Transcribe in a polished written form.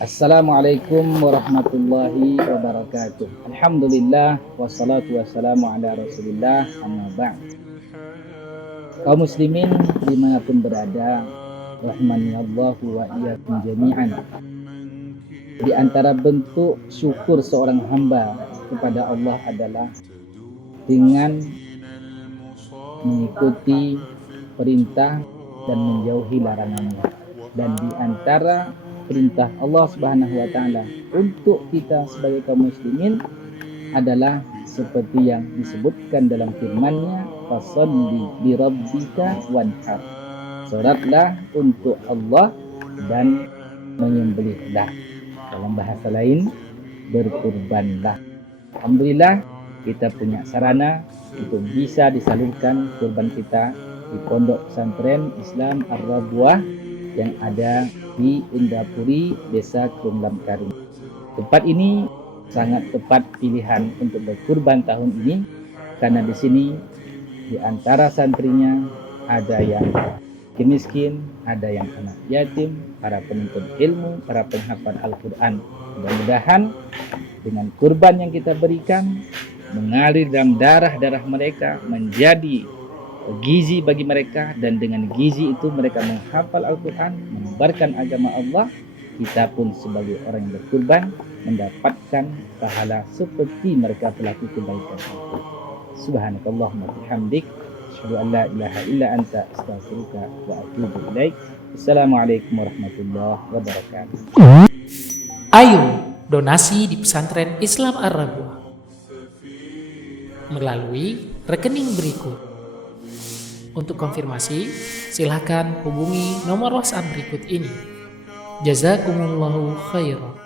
Assalamualaikum warahmatullahi wabarakatuh. Alhamdulillah wassalatu wassalamu ala rasulillah amma ba'd. Kaum muslimin dimanapun berada, rahmani Allahu wa iyyakum jami'an. Di antara bentuk syukur seorang hamba kepada Allah adalah dengan mengikuti perintah dan menjauhi larangannya. Dan di antara perintah Allah Subhanahu wa taala untuk kita sebagai kaum muslimin adalah seperti yang disebutkan dalam firman-Nya, fasholli li rabbika wanhar. Salatlah untuk Allah dan menyembelihlah. Dalam bahasa lain, berkurbanlah. Alhamdulillah kita punya sarana untuk bisa disalurkan kurban kita di Pondok Pesantren Islam Ar-Rabwah yang ada di Indapuri, Desa Krunglam Karing. Tempat ini sangat tepat pilihan untuk berkurban tahun ini karena di sini di antara santrinya ada yang miskin, ada yang anak yatim, para penuntut ilmu, para penghafal Al-Quran. Mudah-mudahan dengan kurban yang kita berikan mengalir dalam darah-darah mereka menjadi gizi bagi mereka, dan dengan gizi itu mereka menghafal Al-Quran, menyebarkan agama Allah. Kita pun sebagai orang yang berkurban mendapatkan pahala seperti mereka pelaku kebaikan itu. Subhanakallahumma bihamdik, asyhadu an la ilaha illa anta, astaghfiruka wa atubu ilaik. Assalamualaikum warahmatullahi wabarakatuh. Ayo donasi di Pesantren Islam Ar-Rabwah melalui rekening berikut. Untuk konfirmasi, silakan hubungi nomor WhatsApp berikut ini. Jazakumullahu khairan.